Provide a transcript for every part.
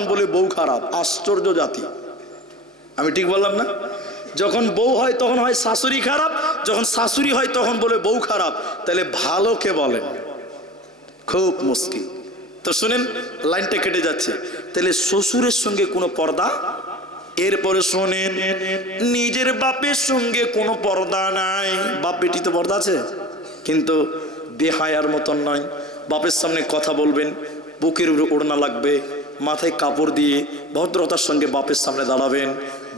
তখন বলে বউ খারাপ। আশ্চর্য জাতি, আমি ঠিক বললাম না? যখন বউ হয় তখন হয় শাশুড়ি খারাপ, যখন শাশুড়ি হয় তখন বলে বউ খারাপ। তাহলে ভালো কে বলেন? খুব মুশকিল। তো শুনেন, লাইনটা কেটে যাচ্ছে। তাহলে শ্বশুরের সঙ্গে কোনো পর্দা, এরপরে শোনেন নিজের বাপের সঙ্গে কোনো পর্দা নাই। বাপ বেটি তো পর্দা আছে, কিন্তু বেহায়ার মতন নয়। বাপের সামনে কথা বলবেন, বুকের উপরে ওড়না লাগবে, মাথায় কাপড় দিয়ে ভদ্রতার সঙ্গে বাপের সামনে দাঁড়াবেন।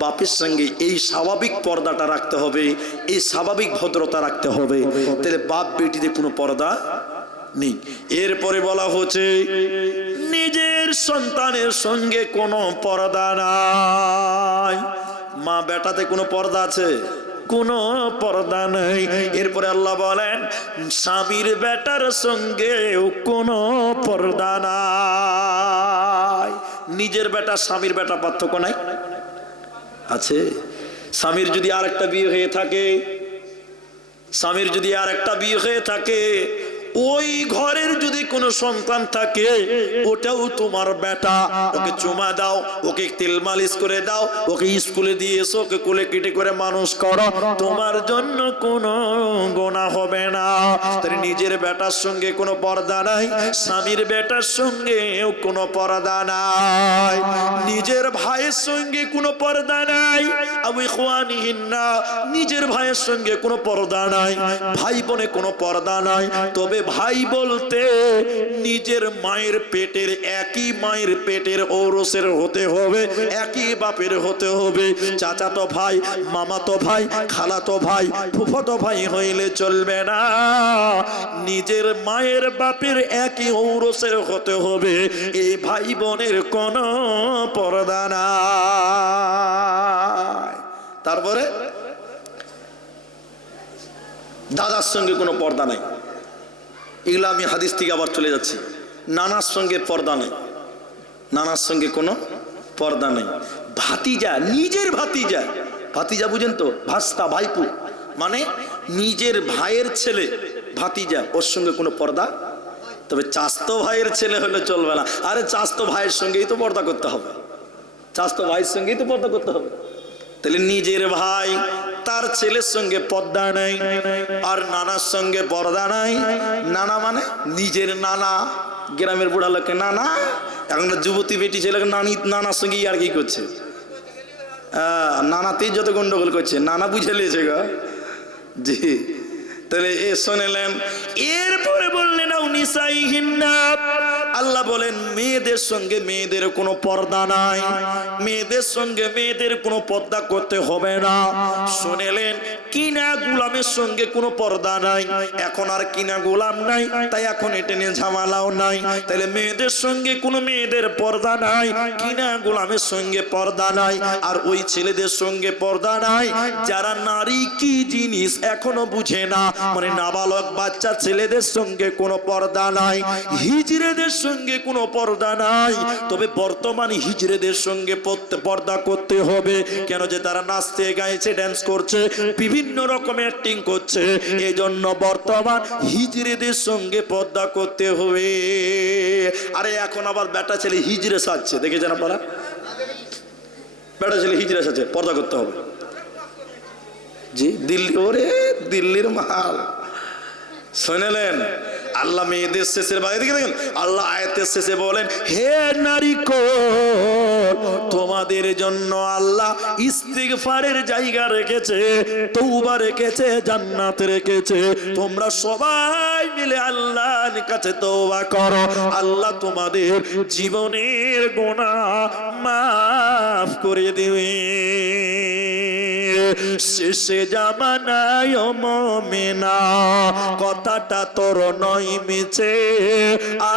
বাপের সঙ্গে এই স্বাভাবিক পর্দাটা রাখতে হবে, এই স্বাভাবিক ভদ্রতা রাখতে হবে। তাহলে বাপ বেটিতে কোনো পর্দা নেই। এরপরে বলা হচ্ছে নিজের সন্তানের সঙ্গে কোনো পর্দা নাই। মা বেটাতে কোনো পর্দা আছে? কোনো পর্দা নেই। এরপরে আল্লাহ বলেন স্বামীর বেটার সঙ্গেও কোনো পর্দা নাই। নিজের বেটা স্বামীর বেটা পার্থক্য নাই? আছে। স্বামীর যদি আর একটা বিয়ে হয়ে থাকে, স্বামীর যদি আর একটা বিয়ে হয়ে থাকে, ওই ঘরের যদি কোনো সন্তান থাকে, ওটাও তোমার বেটা। ওকে চুমা দাও, ওকে তেল মালিশ করে দাও, ওকে স্কুলে দিয়ে এসো, ওকে কোলে কেটে করে মানুষ করো, তোমার জন্য কোনো গোনা হবে না। তাই নিজের বেটার সঙ্গে কোনো পর্দা নাই, স্বামীর বেটার সঙ্গেও কোনো পর্দা নাই, নিজের ভাইয়ের সঙ্গে কোনো পর্দা নাই। আবু ইখওয়ানিহিন্না, নিজের ভাইয়ের সঙ্গে কোনো পর্দা নাই, ভাই বোনে কোনো পর্দা নাই। তবে ভাই বলতে নিজের মায়ের পেটের, একই মায়ের পেটের ঔরসের হতে হবে, একই বাপের হতে হবে। চাচাতো ভাই, মামাতো ভাই, খালাতো ভাই, ফুফাতো ভাই হইলে চলবে না। নিজের মায়ের বাপের একই ঔরসের হতে হবে। এই ভাই বোনের কোনো পর্দা নাই। তারপরে দাদার সঙ্গে কোনো পর্দা নাই। এগুলো আমি হাদিস থেকে আবার চলে যাচ্ছি। নানার সঙ্গে পর্দা নেই, নানার সঙ্গে কোনো পর্দা নেই। ভাতিজা, নিজের ভাতিজা, ভাতিজা বুঝেন তো? ভাস্তা, ভাইপু, মানে নিজের ভাইয়ের ছেলে ভাতিজা, ওর সঙ্গে কোনো পর্দা। তবে চাস্তো ভাইয়ের ছেলে হলে চলবে না। আরে চাস্তো ভাইয়ের সঙ্গেই তো পর্দা করতে হবে, চাস্তো ভাইয়ের সঙ্গেই তো পর্দা করতে হবে। তাহলে নিজের ভাই, তার ছেলের সঙ্গে পর্দা নাই, আর নানার সঙ্গে পর্দা নাই। নানা মানে নিজের নানা, গ্রামের বুড়া লোকে নানা। এখন যুবতী বেটি ছেলেকে নানি, নানার সঙ্গে আর কি করছে? নানাতেই যত গন্ডগোল করছে, নানা বুঝে লিয়েছে গা। জি, তাহলে এ শুনলেন। এরপরে বললেন আল্লাহ বলেন মেয়েদের সঙ্গে মেয়েদের কোনো পর্দা নাই, মেয়েদের সঙ্গে মেয়েদের কোনো পর্দা করতে হবে না। শুনলেন কিনা গোলামের সঙ্গে কোনো পর্দা নাই। এখন আর কিনা গোলাম নাই, তাই এখন এটা নিয়ে ঝামেলাও নাই। তাহলে মেয়েদের সঙ্গে কোনো মেয়েদের পর্দা নাই, কিনা গোলামের সঙ্গে পর্দা নাই। আর ওই ছেলেদের সঙ্গে পর্দা নাই যারা নারী কি জিনিস এখনো বুঝে না, মানে নাবালক বাচ্চা ছেলেদের সঙ্গে কোনো পর্দা নাই। হিজড়েদের সঙ্গে কোনো পর্দা নাই। তবে বর্তমান হিজড়েদের সঙ্গে পর্দা করতে হবে। কেন? যে তারা নাচতে, গাইছে, ড্যান্স করছে, বিভিন্ন রকমের অ্যাক্টিং করছে, এই জন্য বর্তমান হিজড়েদের সঙ্গে পর্দা করতে হবে। আরে এখন আবার বেটা ছেলে হিজড়ে সাজছে, দেখেছেন আপনারা? বেটা ছেলে হিজড়ে সাজছে, পর্দা করতে হবে। জি, দিল্লি, ওরে দিল্লির মাল। শুনলেন আল্লাহ মেয়েদের শেষের বাইরে দিকে দেখেন, আল্লাহ আয়াতের শেষে বলেন হে নারী তোমাদের জন্য আল্লাহ ইস্তিগফারের জায়গা রেখেছে, তওবা রেখেছে, জান্নাত রেখেছে। তোমরা সবাই মিলে আল্লাহর কাছে তওবা করো, আল্লাহ তোমাদের জীবনের গুনাহ মাফ করে দিবে। শেষে জামানায় মুমিনা, কথাটা তোর নয় মিছে,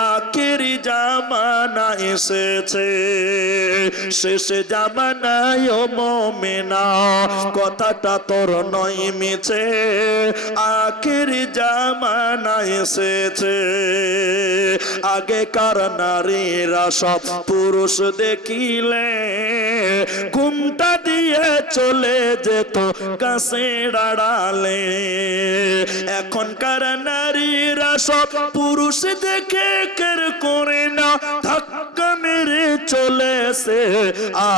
আখেরি জামানা এসেছে। শেষে জামানায় মুমিনা, কথাটা তোর নয় মিছে, আখেরি জামানা এসেছে। আগেকার নারীরা সব পুরুষ দেখিলে ঘুমটা দিয়ে চলে যেত কাছে ডাড়ালে। এখনকার নারীরা সব পুরুষ দেখে কের করে না, ধাক্কা মেরে চলে এসে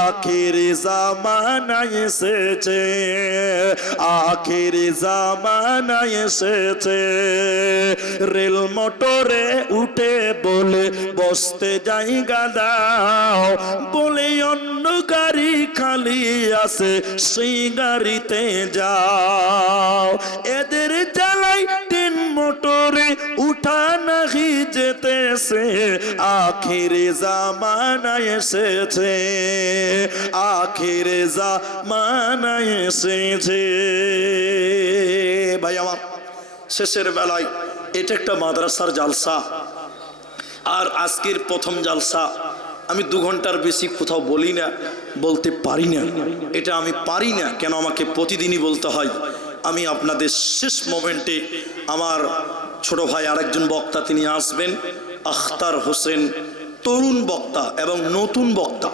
আখিরি জামানা এসেছে, আখিরি জামানা এসেছে। রেল মোটরে উঠে বলে বসতে জায়গা দাও, বলে অন্য গাড়ি খালি আছে সেই গাড়িতে যাও। এদের জ্বালাই ট্রেন মোটরে উঠা নাহি যেতেছে, আখিরে জামানা এসেছে, আখিরে জামানা এসেছে। ভাই আমার, শেষের বেলায় এটা একটা মাদ্রাসার জালসা, আর আজকের প্রথম জালসা। আমি 2 ঘন্টার বেশি কোথাও বলি না, বলতে পারি না। এটা আমি পারি না, কেন আমাকে প্রতিদিনই বলতে হয়। আমি আপনাদের শেষ মোমেন্টে আমার ছোট ভাই আরেকজন বক্তা তিনি আসবেন, আখতার হোসেন, তরুণ বক্তা এবং নতুন বক্তা,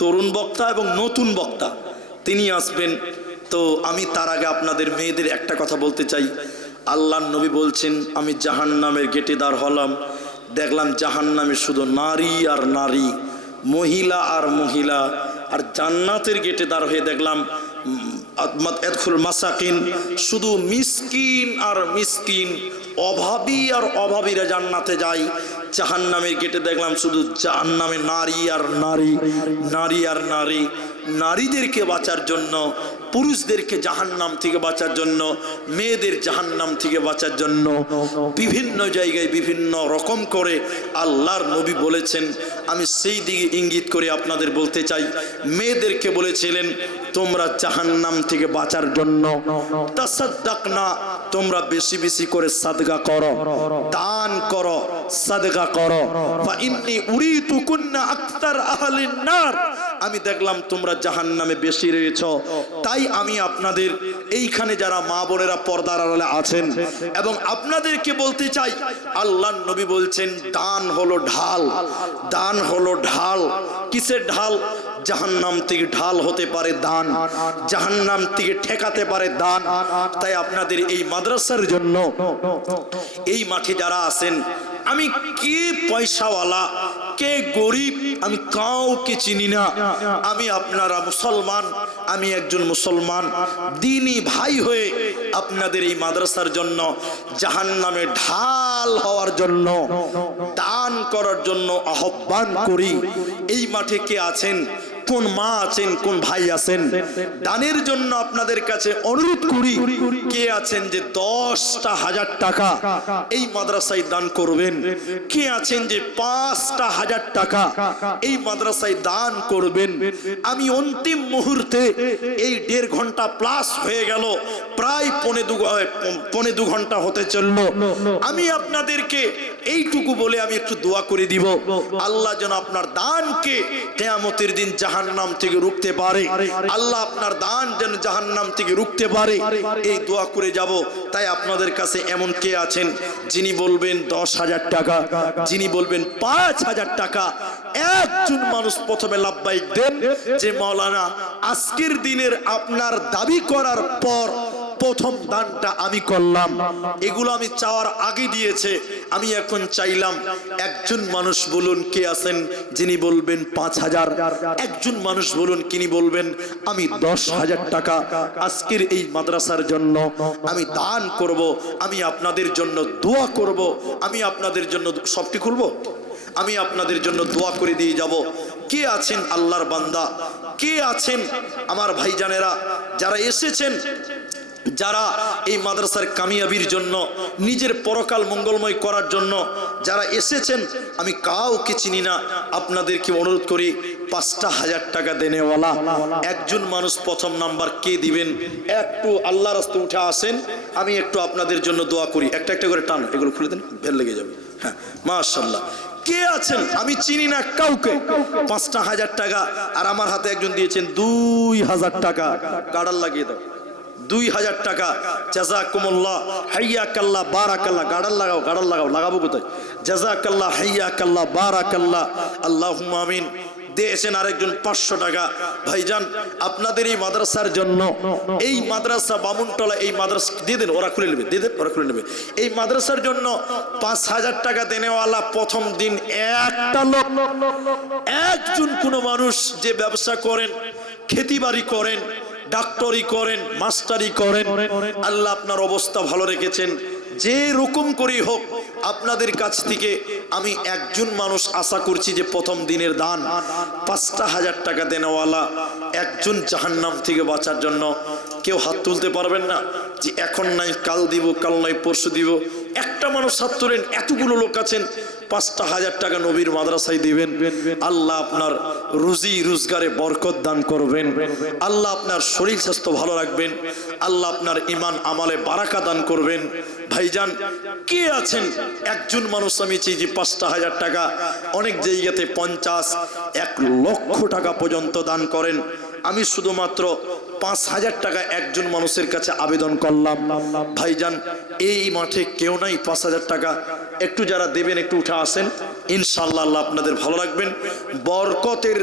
তরুণ বক্তা এবং নতুন বক্তা তিনি আসবেন। তো আমি তার আগে আপনাদের মেয়েদের একটা কথা বলতে চাই। আল্লাহর নবী বলছেন, আমি জাহান্নামের গেটে দাঁড় হলাম, দেখলাম জাহান্নামে শুধু নারী আর নারী, মহিলা আর মহিলা। আর জান্নাতের গেটে দাঁড় হয়ে দেখলাম এদখুল মাসাকিন, শুধু মিসকিন আর মিসকিন, অভাবী আর অভাবীরা জান্নাতে যায়। জাহান্নামের গেটে দেখলাম শুধু জাহান্নামে নারী আর নারী, নারী আর নারী। নারীদেরকে বাঁচার জন্য, পুরুষদেরকে জাহান্নাম থেকে বাঁচার জন্য, মেয়েদের জাহান্নাম থেকে বাঁচার জন্য বিভিন্ন জায়গায় বিভিন্ন রকম করে আল্লাহর নবী বলেছেন। আমি সেই দিকে ইঙ্গিত করে আপনাদের বলতে চাই, মেয়েদেরকে বলেছিলেন তোমরা জাহান্নাম থেকে বাঁচার জন্য তাসাদদাকনা, তোমরা বেশি বেশি করে সাদকা করো, দান করো, সাদকা করো। ফা ইন্নী উরিতু কুন্না আকতার আহলিন নার, আমি দেখলাম তোমরা জাহান্নামে বেশি রয়েছো, তাই আমি আপনাদের এইখানে যারা মা বোনেরা পর্দার আড়ালে আছেন এবং আপনাদেরকে বলতে চাই, আল্লাহর নবী বলছেন দান হলো ঢাল, দান হলো ঢাল। কিসের ঢাল? জাহান্নাম থেকে ঢাল হতে পারে দান, জাহান্নাম থেকে ঠেকাতে পারে দান। তাই আপনাদের এই মাদ্রাসার জন্য এই মাঠে যারা আছেন, আমি কে পয়সাওয়ালা কে গরিব আমি কাউকে চিনি না। আমি আপনারা মুসলমান, আমি একজন মুসলমান দ্বীনি ভাই হয়ে আপনাদের এই মাদ্রাসার জন্য জাহান্নামে ঢাল হওয়ার জন্য, দান করার জন্য আহ্বান করি। এই মাঠে কে আছেন, কোন মা আছেন, কোন ভাই আছেন, দানের জন্য আপনাদের কাছে অনুরোধ করি। কে আছেন যে 10,000 টাকা এই মাদ্রাসায় দান করবেন? কে আছেন যে 5,000 টাকা এই মাদ্রাসায় দান করবেন? আমি অন্তিম মুহূর্তে এই 1.5 ঘন্টা প্লাস হয়ে গেল, প্রায় 2.25 ঘন্টা হতে চলল। আমি আপনাদেরকে এইটুকু বলে আমি একটু দোয়া করে দিব, আল্লাহ যেন আপনার দানকে কিয়ামতের দিন জাহান্নাম থেকে রুখতে পারে, আল্লাহ আপনার দান যেন জাহান্নাম থেকে রুখতে পারে, এই দোয়া করে যাব। তাই আপনাদের কাছে এমন কে আছেন যিনি বলবেন 10,000 টাকা, যিনি বলবেন 5,000 টাকা? একজন মানুষ প্রথমে লাভবাইক দেন যে মাওলানা আজকের দিনের আপনার দাবি করার পর প্রথম দানটা আমি করলাম। এগুলো আমি চাওয়ার আগে দিয়েছে, আমি এখন চাইলাম। একজন মানুষ বলুন কে আছেন যিনি বলবেন 5,000? একজন মানুষ বলুন কিনি বলবেন আমি 10,000 টাকা আজকের এই মাদ্রাসার জন্য আমি দান করব, আমি আপনাদের জন্য দোয়া করব, আমি আপনাদের জন্য সবটি খুলবো, আমি আপনাদের জন্য দোয়া করে দিয়ে যাব। কে আছেন আল্লাহর বান্দা, কে আছেন আমার ভাইজানেরা যারা এসেছেন, যারা এই মাদ্রাসার কামিয়াবির জন্য, নিজের পরকাল মঙ্গলময় করার জন্য যারা এসেছেন? আমি কাউকে চিনি না, আপনাদেরকে অনুরোধ করি 5,000 টাকা দেনেওয়ালা একজন মানুষ প্রথম নাম্বার কে দিবেন? একটু আল্লাহর রাস্তে উঠে আসেন, আমি একটু আপনাদের জন্য দোয়া করি। একটা একটা করে টান, এগুলো খুলে দেন, ভেল লেগে যাবে। হ্যাঁ, মাশাআল্লাহ। কে আছেন? আমি চিনি না কাউকে। 5,000 টাকা, আর আমার হাতে একজন দিয়েছেন 2,000 টাকা। গাড়াল লাগিয়ে দাও, 2,000 টাকা। জাযাকুমুল্লাহ, হাইয়াকাল্লাহ, বারাকাল্লাহ। গাড়াল লাগাও, গাড়াল লাগাও। লাগাবো কোথায়? জাযাকাল্লাহ, হাইয়াকাল্লাহ, বারাকাল্লাহ, আল্লাহুম্মা আমিন। দিয়েছেন আরেকজন 500 টাকা। ভাইজান আপনাদের এই মাদ্রাসার জন্য, এই মাদ্রাসা বামুনটলা, এই মাদ্রাসা দিয়ে দেন, ওরা খুলে নেবে, দিয়ে দেন, ওরা খুলে নেবে। এই মাদ্রাসার জন্য 5000 টাকা দেনেওয়ালা প্রথম দিন একটা লোক, একজন কোনো মানুষ যে ব্যবসা করেন, খেতিবাড়ি করেন, ডাক্তারি করেন, মাস্টারি করেন, আল্লাহ আপনার অবস্থা ভালো রেখেছেন, যে রকম করেই হোক আপনাদের কাছ থেকে আমি একজন মানুষ আশা করছি যে প্রথম দিনের দান 5000 টাকা দেনেওয়ালা একজন জাহান্নাম থেকে বাঁচার জন্য। কেউ হাত তুলতে পারবেন না যে এখন নাই কাল দিব, কাল নাই পরশু দিব? একটা মানুষ হাত তোলেন, এতগুলো লোক আছেন, 5000 টাকা নবীর মাদ্রাসায় দিবেন। আল্লাহ আপনার রুজি রোজগারে বরকত দান করবেন, আল্লাহ আপনার শরীর স্বাস্থ্য ভালো রাখবেন, আল্লাহ আপনার ঈমান আমলে বারাকা দান করবেন। ভাইজান কে আছেন একজন মানুষ আমি চাই যে 5000 টাকা, অনেক জায়গাতে 50, 1 লক্ষ টাকা পর্যন্ত দান করেন। আমি শুধুমাত্র 5000 টাকা একজন মানুষের কাছে আবেদন করলাম। ভাইজান এই মাঠে কেউ নাই 5000 টাকা, একটু যারা দেবেন একটু উঠে আসেন, ইনশাআল্লাহ আল্লাহ আপনাদের ভালো রাখবেন। বরকতের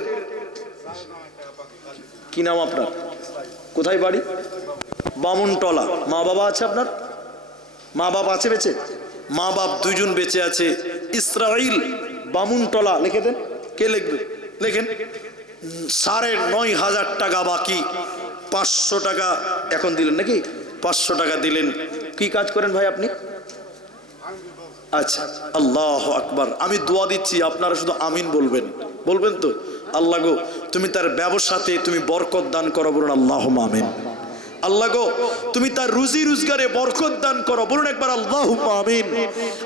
কি নাম আপনার? কোথায় বাড়ি? বামুনটলা। মা বাবা আছে আপনার? মা বাবা আছে বেঁচে? মা বাপ 2 জন বেঁচে আছে। ইসরাইল বামুনটলা, লিখে দেন। কে লিখবে? লেখেন। 9500 টাকা বাকি, 500 টাকা এখন দিলেন নাকি? 500 টাকা দিলেন। কি কাজ করেন ভাই আপনি? আচ্ছা, আল্লাহু আকবার। আমি দোয়া দিচ্ছি, আপনারা শুধু আমিন বলবেন, বলবেন তো? আল্লাহ গো তুমি তার ব্যবসাতে তুমি বরকত দান করো, বলুন আল্লাহুম্মা আমিন। আল্লাহ গো তুমি তার রুজি রোজগারে বরকত দান করো, বলুন একবার আল্লাহুম্মা আমিন।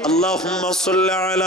আল্লাহুম্মা সাল্লি আলাইহি